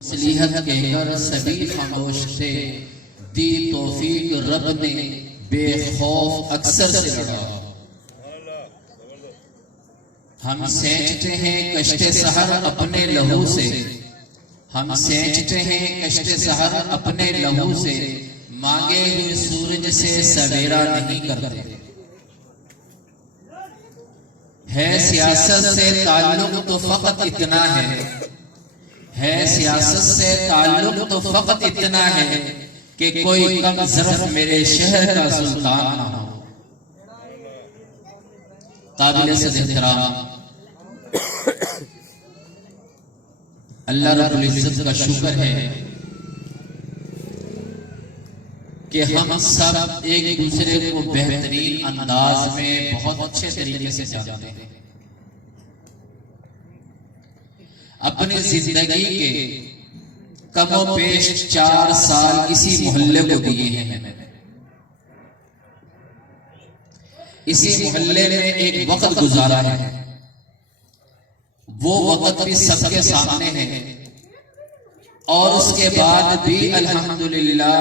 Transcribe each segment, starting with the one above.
مصلیحت کہہ کر سبھی خاموش تھے، دی توفیق رب نے بے خوف اکثر سے لڑا۔ ہم سینچتے ہیں کشت سحر اپنے لہو سے، ہم سینچتے ہیں کشت سحر اپنے لہو سے، مانگے ہوئے سورج سے سویرا نہیں کرتے۔ ہے سیاست سے تعلق تو فقط اتنا ہے سیاست سے تعلق تو فقط اتنا ہے کہ کوئی کم ظرف میرے شہر کا سلطان نہ ہو۔ قابل صد احترام اللہ رب العزت کا شکر ہے کہ ہم سب ایک دوسرے کو بہترین انداز میں بہت اچھے طریقے سے جانتے ہیں۔ اپنی زندگی کے کم و بیش 4 سال اسی محلے کو دیے ہیں۔ اسی محلے میں ایک وقت گزارا ہے، وہ وقت بھی سب کے سامنے ہے، اور اس کے بعد بھی الحمدللہ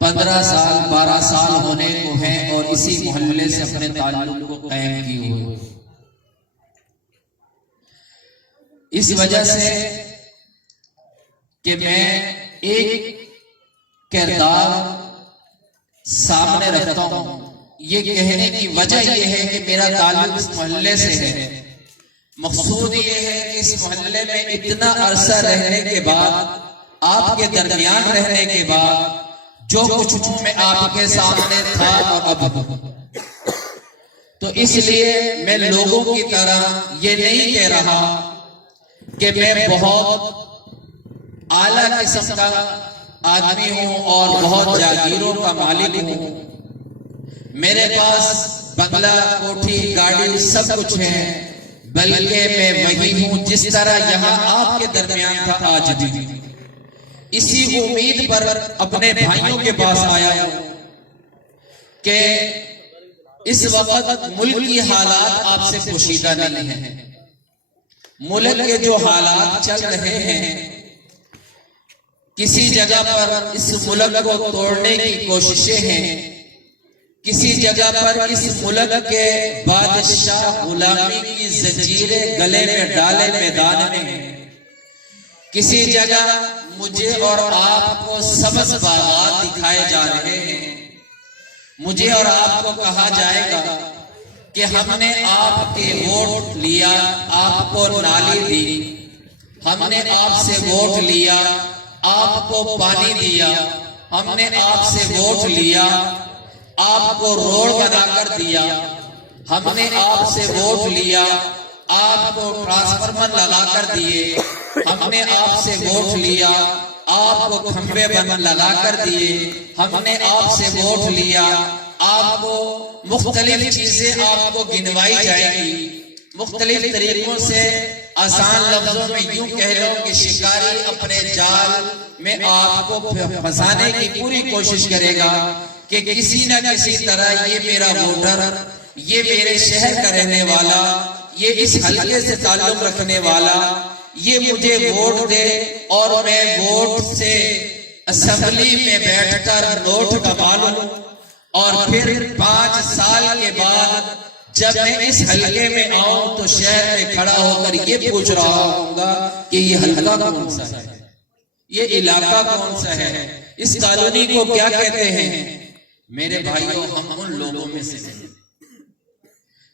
15 سال 12 سال ہونے کو ہیں اور اسی محلے سے اپنے تعلق کو قائم کیے ہوئے۔ اس وجہ سے کہ میں ایک کردار سامنے رکھتا ہوں، یہ کہنے کی وجہ یہ ہے کہ میرا تعلق اس محلے سے ہے۔ مقصود یہ ہے کہ اس محلے میں اتنا عرصہ رہنے کے بعد، آپ کے درمیان رہنے کے بعد، جو کچھ میں آپ کے سامنے تھا اور اب، تو اس لیے میں لوگوں کی طرح یہ نہیں کہہ رہا کہ میں بہت اعلیٰ قسم کا آدمی ہوں اور بہت جاگیروں کا مالک ہوں، میرے پاس بنگلہ کوٹھی گاڑی سب کچھ ہے، بلکہ میں وہی ہوں جس طرح یہاں آپ کے درمیان تھا آج بھی۔ اسی امید پر اپنے بھائیوں کے پاس آیا ہوں کہ اس وقت ملک کی حالات آپ سے پوشیدہ نہیں ہیں۔ ملک کے جو حالات چل رہے ہیں، کسی جگہ پر اس ملک کو توڑنے کی کوششیں ہیں، کسی جگہ پر اس ملک کے بادشاہ غلامی کی زنجیریں گلے میں ڈالے میدان میں، کسی جگہ مجھے اور آپ کو سبز باغات دکھائے جا رہے ہیں، مجھے اور آپ کو کہا جائے گا کہ ہم نے آپ کے ووٹ لیا، آپ کو نالی دی، ہم نے آپ سے ووٹ لیا، آپ کو پانی دیا، ہم نے آپ سے ووٹ لیا، آپ کو روڈ بنا کر دیا، ہم نے آپ سے ووٹ لیا، آپ کو ٹرانسفارمر لگا کر دیے، ہم نے آپ سے ووٹ لیا، آپ کو کھمبے لگا کر دیے، ہم نے آپ سے ووٹ لیا، آپ کو مختلف چیزیں آپ کو گنوائی جائے گی، مختلف طریقوں سے آسان لفظوں میں یوں کہہ لو کہ شکاری اپنے جال میں آپ کو پھنسانے کی پوری کوشش کرے گا کہ کسی نہ کسی طرح یہ میرا ووٹر، یہ میرے شہر کا رہنے والا، یہ اس حلقے سے تعلق رکھنے والا، یہ مجھے ووٹ دے اور میں ووٹ سے اسمبلی میں بیٹھ کر نوٹ کما لوں، اور پھر 5 سال کے بعد جب میں اس حلقے میں آؤں تو شہر میں کھڑا ہو کر یہ پوچھ رہا ہوں گا کہ یہ حلقہ کون سا ہے، یہ علاقہ کون سا ہے، اس کالونی کو کیا کہتے ہیں۔ میرے بھائیوں، ہم ان لوگوں میں سے ہیں۔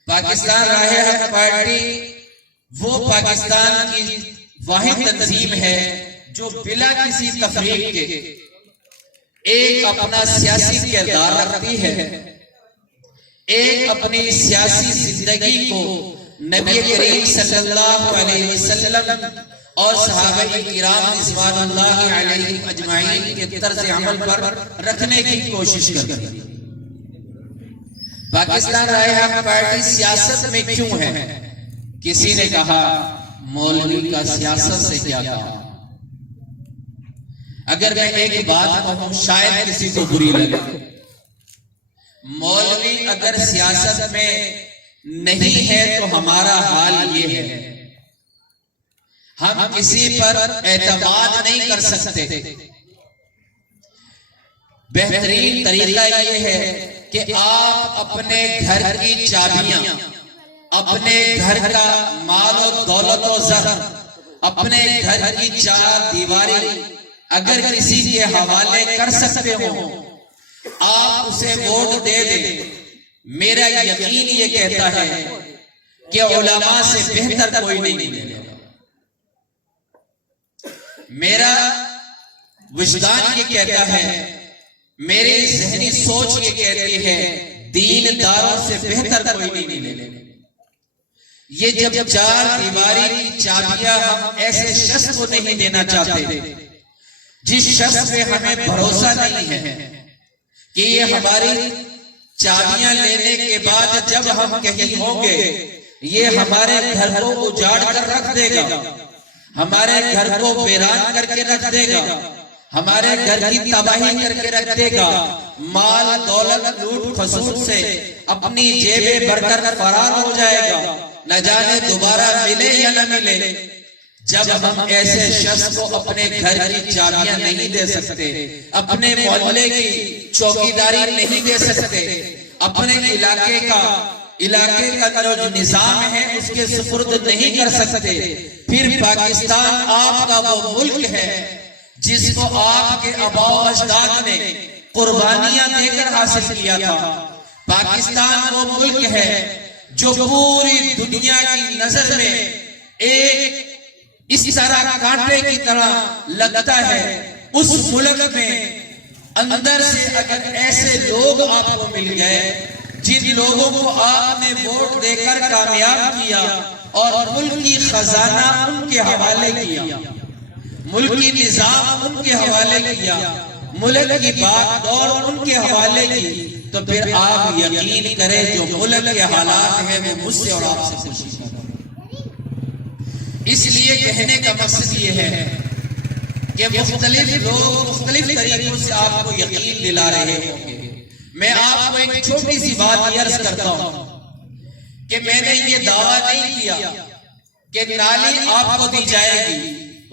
پاکستان راہ حق پارٹی وہ پاکستان کی واحد تنظیم ہے جو بلا کسی تفریق کے ایک اپنا سیاسی کردار رکھتی ہے، ایک اپنی سیاسی زندگی کو نبی کریم صلی اللہ علیہ وسلم اور صحابہ کرام رضوان اللہ علیہم اجمعین کے طرز عمل پر رکھنے کی کوشش کرتی ہے۔ پاکستان راہ حق پارٹی سیاست میں کیوں ہے؟ کسی نے کہا مولوی کا سیاست سے کیا کہا؟ اگر میں ایک بات کہوں شاید کسی کو بری لگے، مولوی اگر سیاست میں نہیں ہے تو ہمارا حال یہ ہے، ہم کسی پر اعتماد سکتے. بہترین طریقہ یہ ہے کہ آپ اپنے گھر کی چابیاں، اپنے گھر کا مال و دولت و زر، اپنے گھر کی چار دیواری اگر کسی کے حوالے کر سکتے ہو، آپ اسے ووٹ دے دیں. میرا یقین یہ کہتا ہے کہ علماء سے بہتر کوئی نہیں ملے گا. میرا وجدان یہ کہتا ہے، میری ذہنی سوچ یہ کہتی ہے، دین داروں سے بہتر کوئی نہیں ملے گا. یہ جب چار دیواری کی چابیاں ہم ایسے شخص کو نہیں دینا چاہتے جس شخص پہ ہمیں بھروسہ نہیں ہے کہ یہ ہماری چابیاں لینے کے بعد جب ہم کہیں ہوں گے یہ ہمارے گھر کو اجاڑ کر رکھ دے گا، ہمارے گھر کو ویران کر کے رکھ دے گا، ہمارے گھر کی تباہی کر کے رکھ دے گا، مال دولت لوٹ خسوٹ سے اپنی جیبیں بھر کر فرار ہو جائے گا، نہ جانے دوبارہ ملے یا نہ ملے. جب ہم ایسے شخص کو اپنے گھر کی چابیاں نہیں دے سکتے، اپنے محلے کی چوکیداری نہیں دے سکتے، اپنے علاقے کا جو نظام ہے اس کے سپرد نہیں کر سکتے، پھر پاکستان آپ کا وہ ملک ہے جس کو آپ کے آباء و اجداد نے قربانیاں دے کر حاصل کیا تھا. پاکستان وہ ملک ہے جو پوری دنیا کی نظر میں ایک اس طرح کانٹے کی طرح لگتا ہے. اس ملک میں اندر سے اگر ایسے لوگ آپ کو مل گئے جن لوگوں کو آپ نے ووٹ دے کر کامیاب کیا اور ملک کی خزانہ ان کے حوالے کیا، ملکی نظام ان کے حوالے کیا، ملک کی بات اور ان کے حوالے کی، تو پھر آپ یقین کریں جو ملک کے حالات ہیں وہ مجھ سے اور آپ سے خوشی کریں. اس لیے کہنے کا مقصد یہ ہے کہ مختلف لوگ مختلف طریقوں سے آپ کو یقین دلا رہے ہوں گے. میں آپ کو ایک چھوٹی سی بات عرض کرتا ہوں کہ میں نے یہ دعویٰ نہیں کیا کہ نالی آپ کو دی جائے گی،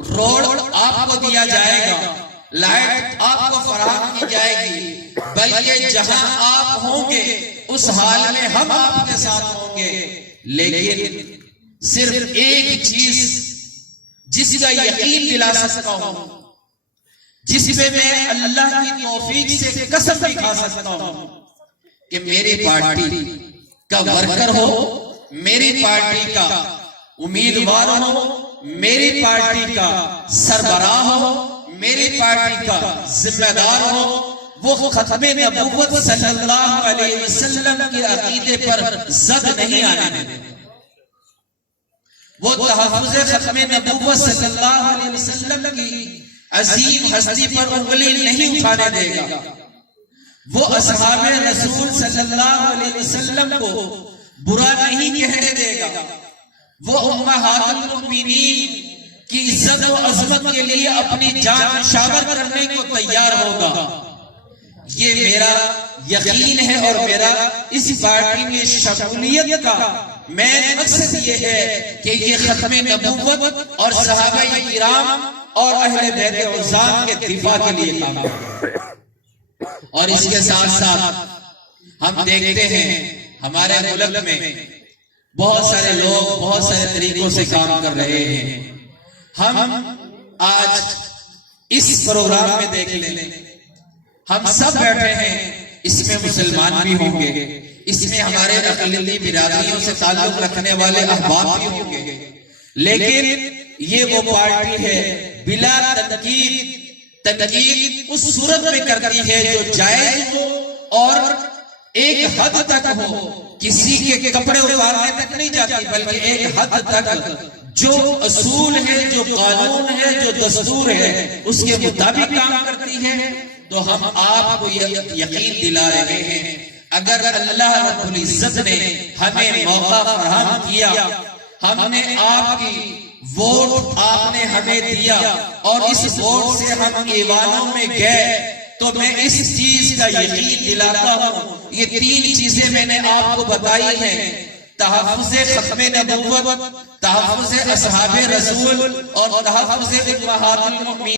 روڈ آپ کو دیا جائے گا، لائٹ آپ کو فراہم کی جائے گی، بلکہ جہاں آپ ہوں گے اس حال میں ہم آپ کے ساتھ ہوں گے. لیکن صرف ایک چیز جس کا یقین دلا سکتا ہوں، جس میں میں اللہ کی توفیق سے قسم بھی کھا سکتا ہوں کہ میری پارٹی کا ورکر ہو، میری پارٹی کا امیدوار ہو، میری پارٹی کا سربراہ ہو، میری پارٹی کا ذمہ دار ہو، وہ ختم نبوت صلی اللہ علیہ وسلم کے عقیدے پر زد نہیں آنے دے، وہ تحفظ ختم نبوت صلی اللہ علیہ وسلم کی عظیم ہستی پر انگلی نہیں اٹھانے دے گا، وہ اصحاب رسول صلی اللہ علیہ وسلم کو برا نہیں کہنے دے گا، وہ امہات المؤمنین کی عزت و عظمت کے لیے اپنی جان نشاور کرنے کو تیار ہوگا. یہ میرا یقین ہے اور میرا اس پارٹی میں شمولیت کا میں مقصد یہ ہے کہ یہ ختم نبوت اور صحابہ کرام اور اہل بیت عظام کے دفاع کے لیے کام کرے. اور اس کے ساتھ ساتھ ہم دیکھتے ہیں ہمارے ملک میں بہت سارے لوگ بہت سارے طریقوں سے کام کر رہے ہیں. ہم آج اس پروگرام میں دیکھ لیں، ہم سب بیٹھے ہیں، اس میں مسلمان بھی ہوں گے، اس میں ہمارے اقلیتی برادریوں سے تعلق رکھنے والے احباب بھی ہوں گے، لیکن یہ وہ پارٹی ہے بلا تنقید اس صورت میں کرتی ہے جو جائز ہو اور ایک حد تک ہو، کسی کے کپڑے اتارنے تک نہیں جاتی، بلکہ ایک حد تک جو اصول ہے، جو قانون ہے، جو دستور ہے اس کے مطابق کام کرتی ہے. تو ہم آپ کو یقین دلا رہے ہیں اگر اللہ رب العزت نے ہمیں موقع فراہم کیا، ہم نے آپ کی ووٹ آپ نے ہمیں دیا اور اس ووٹ سے ہم ایوانوں میں گئے، تو میں اس چیز کا یقین دلاتا ہوں. یہ تین چیزیں میں نے آپ کو بتائی ہیں: تحفظ ختم نبوت، تحفظ اصحاب رسول اور تحفظ امہات المؤمنین.